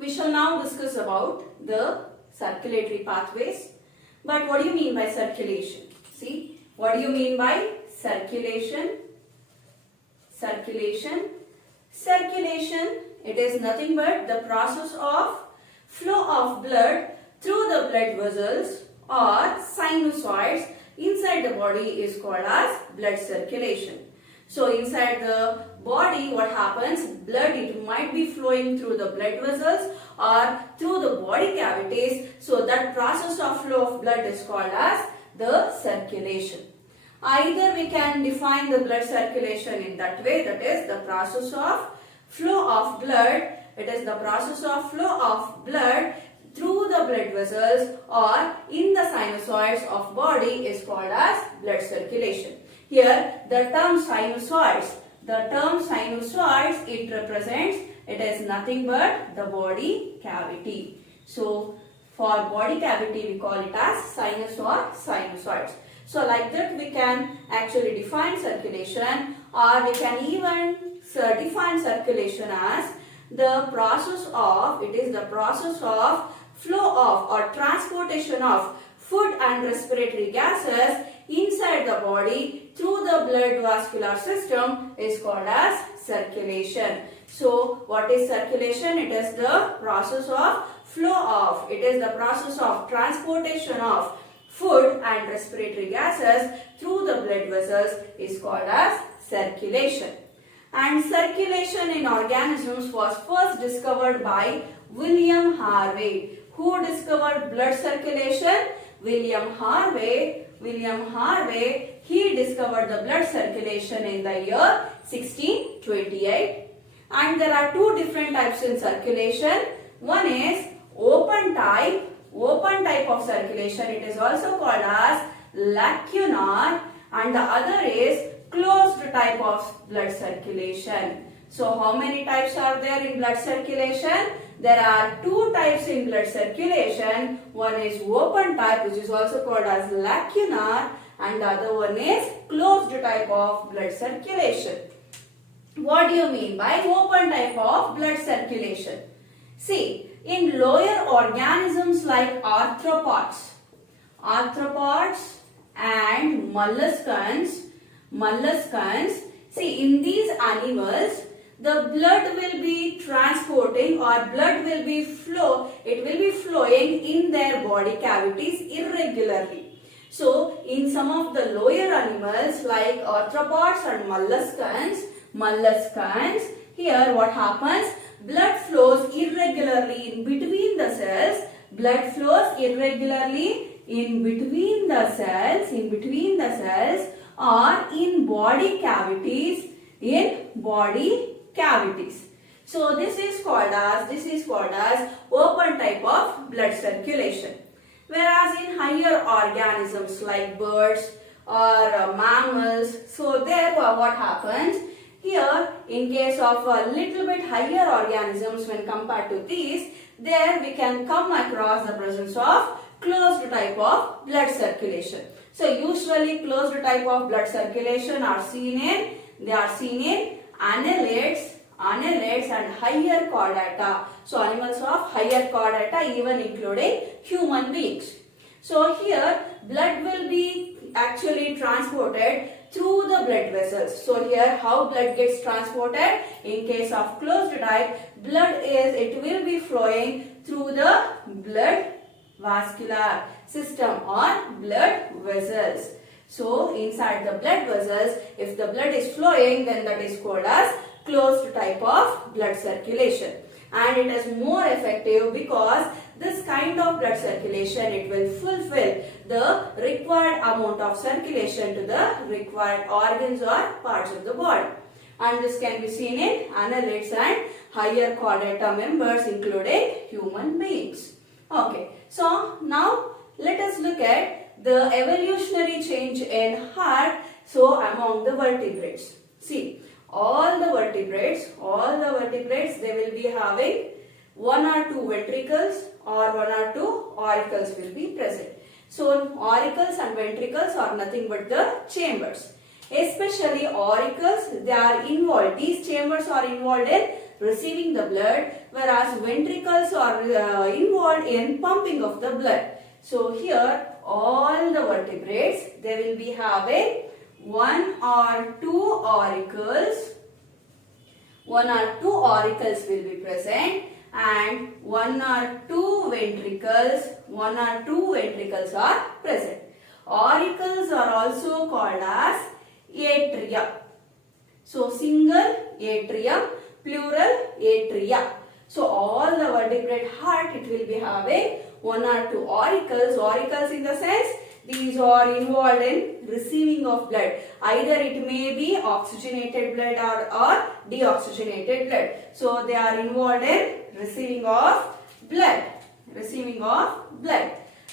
We shall now discuss about the circulatory pathways. But what do you mean by circulation? See, what do you mean by circulation? Circulation, it is nothing but the process of flow of blood through the blood vessels or sinusoids inside the body is called as blood circulation. So inside the body, what happens? Blood, it might be flowing through the blood vessels or through the body cavities. So that process of flow of blood is called as the circulation. Either we can define the blood circulation in that way, that is the process of flow of blood. It is the process of flow of blood through the blood vessels or in the sinusoids of body is called as blood circulation. Here the term sinusoids, it represents, it is nothing but the body cavity. So for body cavity we call it as sinus or sinusoids. So like that we can actually define circulation, or we can even define circulation as the process of, it is the process of flow of or transportation of food and respiratory gases inside the body through the blood vascular system is called as circulation. So what is circulation? It is the process of flow of, it is the process of transportation of food and respiratory gases through the blood vessels is called as circulation. And circulation in organisms was first discovered by William Harvey. Who discovered blood circulation? William Harvey, he discovered the blood circulation in the year 1628. And there are two different types in circulation. One is open type of circulation. It is also called as lacunar, and the other is closed type of blood circulation. So how many types are there in blood circulation? There are two types in blood circulation. One is open type, which is also called as lacunar, and the other one is closed type of blood circulation. What do you mean by open type of blood circulation? See, in lower organisms like arthropods and molluscans, see, in these animals, the blood will be transporting or blood will be flowing in their body cavities irregularly. So in some of the lower animals like arthropods and molluscans, here what happens? Blood flows irregularly in between the cells. Blood flows irregularly in between the cells or in body cavities. So this is called as open type of blood circulation. Whereas in higher organisms like birds or mammals, so there what happens? Here, in case of a little bit higher organisms when compared to these, there we can come across the presence of closed type of blood circulation. So usually closed type of blood circulation are seen in annelids and higher chordata. So animals of higher chordata, even including human beings. So here blood will be actually transported through the blood vessels. So here how blood gets transported? In case of closed type, it will be flowing through the blood vascular system or blood vessels. So inside the blood vessels, if the blood is flowing, then that is called as closed type of blood circulation. And it is more effective because this kind of blood circulation, it will fulfill the required amount of circulation to the required organs or parts of the body. And this can be seen in annelids and higher chordata members, including human beings. Okay, so now let us look at the evolutionary change in heart, so among the vertebrates. See, all the vertebrates, they will be having one or two ventricles or one or two auricles will be present. So auricles and ventricles are nothing but the chambers. Especially auricles, they are involved. These chambers are involved in receiving the blood, whereas ventricles are involved in pumping of the blood. So here all the vertebrates, they will be having one or two auricles will be present, and one or two ventricles are present. Auricles are also called as atria. So single atrium, plural atria. So all the vertebrate heart, it will be having one or two auricles. Auricles in the sense, these are involved in receiving of blood. Either it may be oxygenated blood or deoxygenated blood. So they are involved in receiving of blood.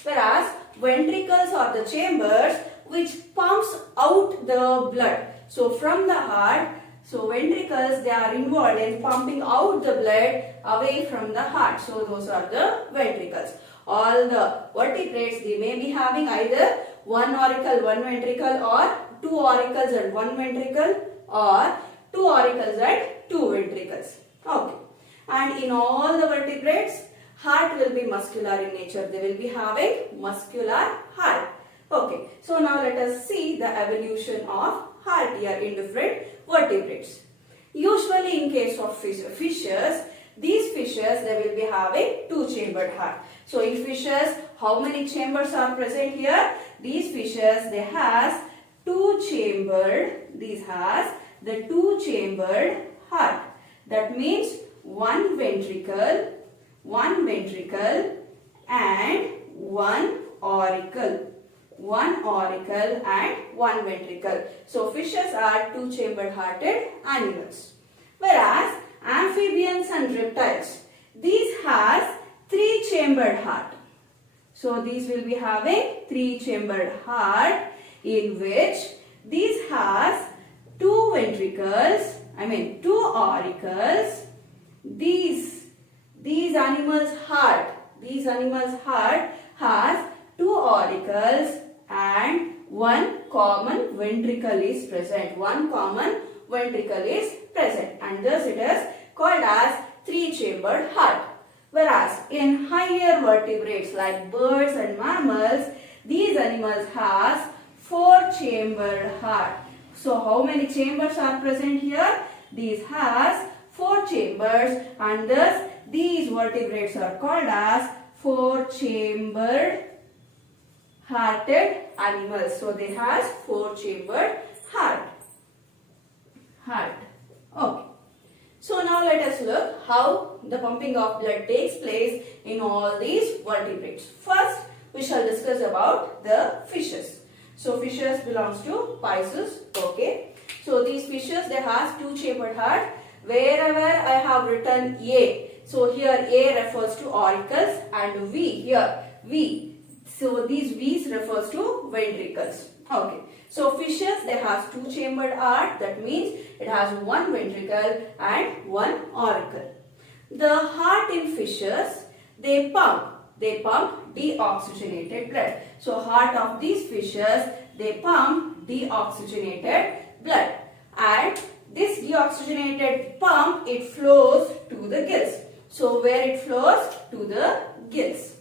Whereas ventricles are the chambers which pumps out the blood. So from the heart, so ventricles, they are involved in pumping out the blood away from the heart. So those are the ventricles. All the vertebrates, they may be having either one auricle, one ventricle, or two auricles and one ventricle, or two auricles and two ventricles. Okay. And in all the vertebrates, heart will be muscular in nature. They will be having muscular heart. Okay. So now let us see the evolution of heart here in different vertebrates. Usually in case of fishes, these fishes, they will be having two-chambered heart. So in fishes, how many chambers are present here? These fishes, they has two-chambered, these has the two-chambered heart. That means one ventricle and one auricle. One auricle and one ventricle. So fishes are two-chambered hearted animals. Whereas amphibians and reptiles, these has three-chambered heart. So these will be having three-chambered heart, in which these has two ventricles, two auricles. These animals' heart has two auricles and one common ventricle is present. And thus it is called as three-chambered heart. Whereas in higher vertebrates like birds and mammals, these animals has four-chambered heart. So how many chambers are present here? These has four chambers, and thus these vertebrates are called as four-chambered hearted animals. So they has four-chambered heart. Okay. So now let us look how the pumping of blood takes place in all these vertebrates. First, we shall discuss about the fishes. So fishes belongs to Pisces. Okay. So these fishes, they have two-chambered heart. Wherever I have written A, so here A refers to auricles and V here V. So these V's refers to ventricles. Okay. So fishes, they have two-chambered heart. That means it has one ventricle and one auricle. The heart in fishes, they pump deoxygenated blood. So heart of these fishes, they pump deoxygenated blood, and this deoxygenated pump, it flows to the gills. So where it flows? To the gills.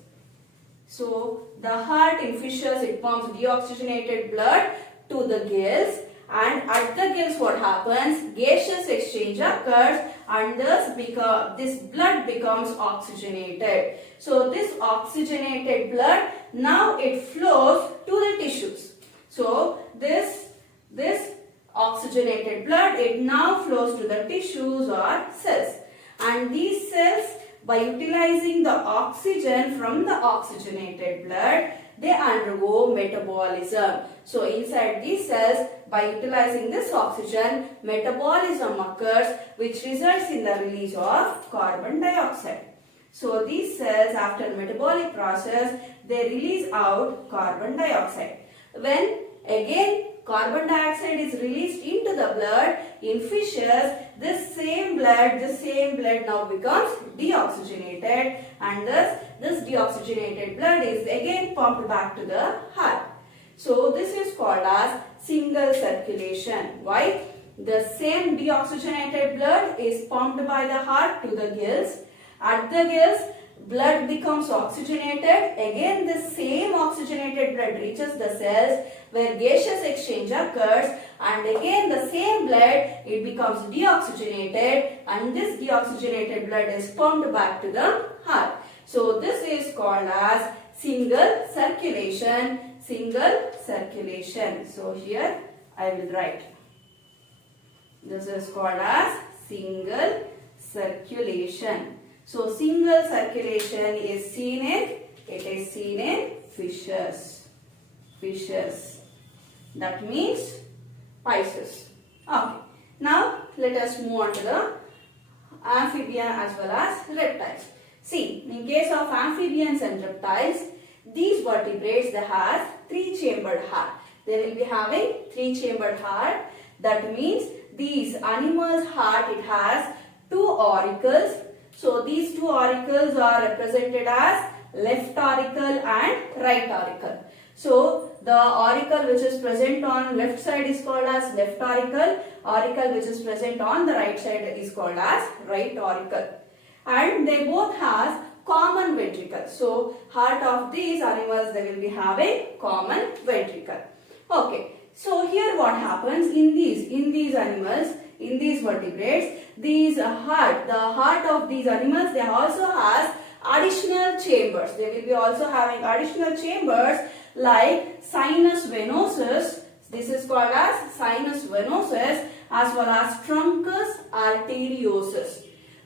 So the heart in fishes, it pumps deoxygenated blood to the gills, and at the gills what happens? Gaseous exchange occurs, and thus this blood becomes oxygenated. So this oxygenated blood, now it flows to the tissues. So this oxygenated blood, it now flows to the tissues or cells, and these cells, by utilizing the oxygen from the oxygenated blood, they undergo metabolism. So inside these cells, by utilizing this oxygen, metabolism occurs, which results in the release of carbon dioxide. So these cells, after metabolic process, they release out carbon dioxide. When again carbon dioxide is released into the blood in fishes, this same blood now becomes deoxygenated, and thus this deoxygenated blood is again pumped back to the heart. So this is called as single circulation. Why? the same deoxygenated blood is pumped by the heart to the gills. At the gills, blood becomes oxygenated. Again, the same oxygenated blood reaches the cells where gaseous exchange occurs, and again the same blood, it becomes deoxygenated, and this deoxygenated blood is pumped back to the heart. So this is called as single circulation. Single circulation. So here I will write. This is called as single circulation. So single circulation is seen in fishes. Fishes. That means Pisces. Okay. Now let us move on to the amphibian as well as reptiles. See, in case of amphibians and reptiles, these vertebrates, they have three-chambered heart. They will be having three-chambered heart. That means these animals' heart, it has two auricles. So these two auricles are represented as left auricle and right auricle. So the auricle which is present on left side is called as left auricle. Auricle which is present on the right side is called as right auricle. And they both have common ventricle. So heart of these animals, they will be having common ventricle. Okay. So here what happens in these animals, in these vertebrates, the heart of these animals, they also has additional chambers. They will be also having additional chambers like sinus venosus. This is called as sinus venosus, as well as truncus arteriosus.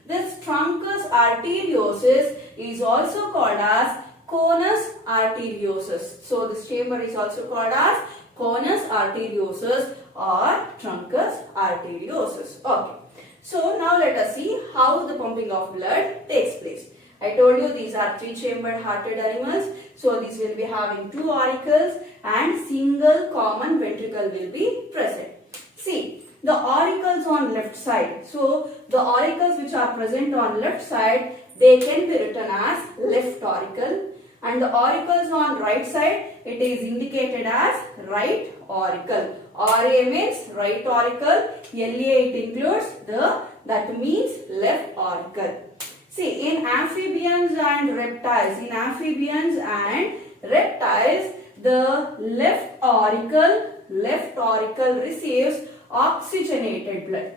This truncus arteriosus is also called as conus arteriosus. So this chamber is also called as conus arteriosus or truncus arteriosus. Okay. So now let us see how the pumping of blood takes place. I told you these are three-chambered hearted animals. So these will be having two auricles and single common ventricle will be present. See, the auricles on left side. So the auricles which are present on left side, they can be written as left auricle. And the auricles on right side, it is indicated as right auricle. RA means right auricle. LA it includes that means left auricle. See, in amphibians and reptiles, the left auricle receives oxygenated blood.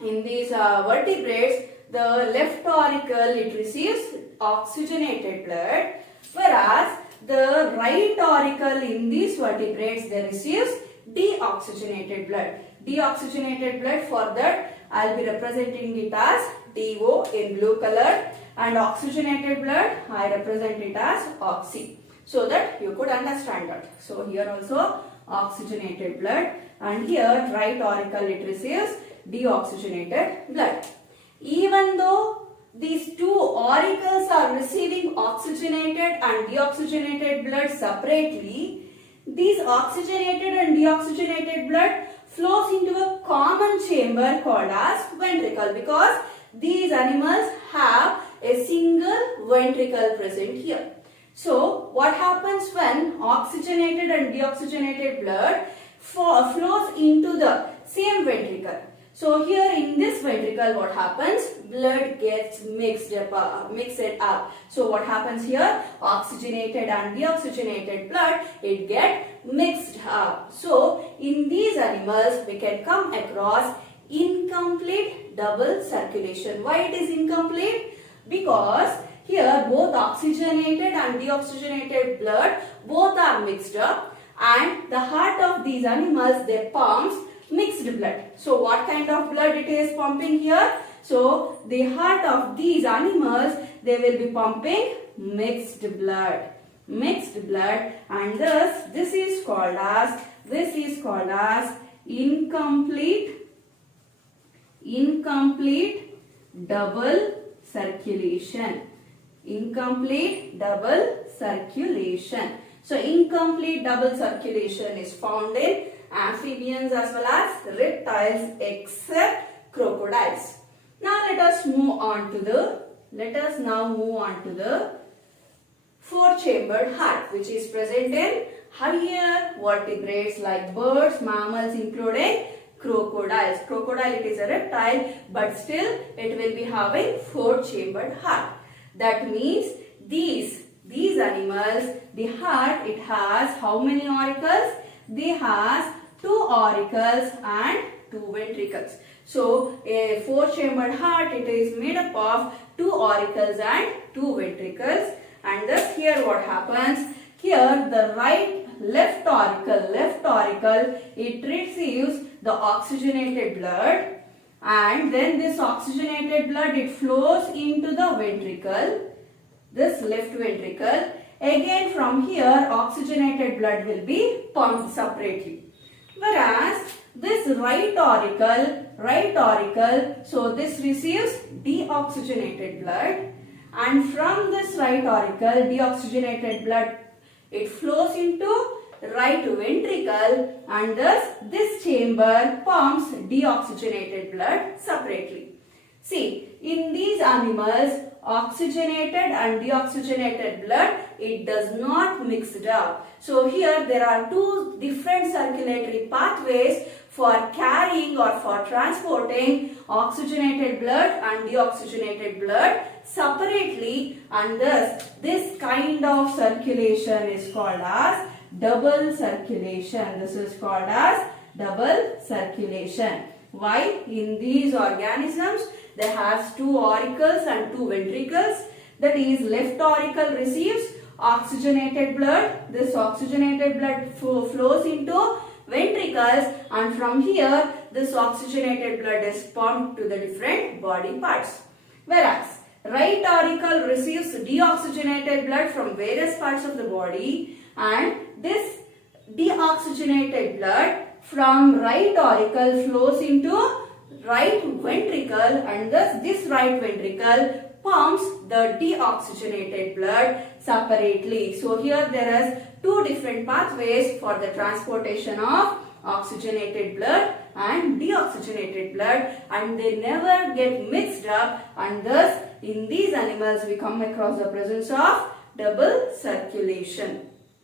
In these vertebrates, the left auricle, it receives oxygenated blood, whereas the right auricle in these vertebrates, they receives deoxygenated blood. Deoxygenated blood, for that I will be representing it as DO in blue color, and oxygenated blood I represent it as oxy, so that you could understand that. So here also oxygenated blood, and here right auricle, it receives deoxygenated blood. Even though these two auricles are receiving oxygenated and deoxygenated blood separately, these oxygenated and deoxygenated blood flows into a common chamber called as ventricle, because these animals have a single ventricle present here. So what happens when oxygenated and deoxygenated blood flows into the same ventricle? So here in this ventricle, what happens? Blood gets mixed up. So what happens here? Oxygenated and deoxygenated blood, it gets mixed up. So in these animals, we can come across incomplete double circulation. Why it is incomplete? Because here both oxygenated and deoxygenated blood both are mixed up, and the heart of these animals, they pumps mixed blood. So what kind of blood it is pumping here? So the heart of these animals, they will be pumping mixed blood, and thus this is called as incomplete double circulation. Incomplete double circulation. So incomplete double circulation is found in amphibians as well as reptiles except crocodiles. Now let us move on to the four-chambered heart, which is present in higher vertebrates like birds, mammals including crocodiles. Crocodile, it is a reptile, but still it will be having 4-chambered heart. That means these animals, the heart, it has how many auricles? They has 2 auricles and 2 ventricles. So a 4-chambered heart, it is made up of 2 auricles and 2 ventricles. And thus here what happens? Here the left auricle, it receives the oxygenated blood, and then this oxygenated blood, it flows into the ventricle, this left ventricle. Again from here oxygenated blood will be pumped separately. Whereas this right auricle, so this receives deoxygenated blood, and from this right auricle, deoxygenated blood, it flows into right ventricle, and thus this chamber pumps deoxygenated blood separately. See, in these animals, oxygenated and deoxygenated blood, it does not mix it up. So here there are 2 different circulatory pathways for carrying or for transporting oxygenated blood and deoxygenated blood separately, and thus this kind of circulation is called as double circulation. This is called as double circulation. Why? In these organisms, they have 2 auricles and 2 ventricles. That is, left auricle receives oxygenated blood. This oxygenated blood flows into ventricles, and from here this oxygenated blood is pumped to the different body parts. Whereas right auricle receives deoxygenated blood from various parts of the body, and this deoxygenated blood from right auricle flows into right ventricle, and thus this right ventricle pumps the deoxygenated blood separately. So here there is 2 different pathways for the transportation of oxygenated blood and deoxygenated blood, and they never get mixed up, and thus in these animals we come across the presence of double circulation.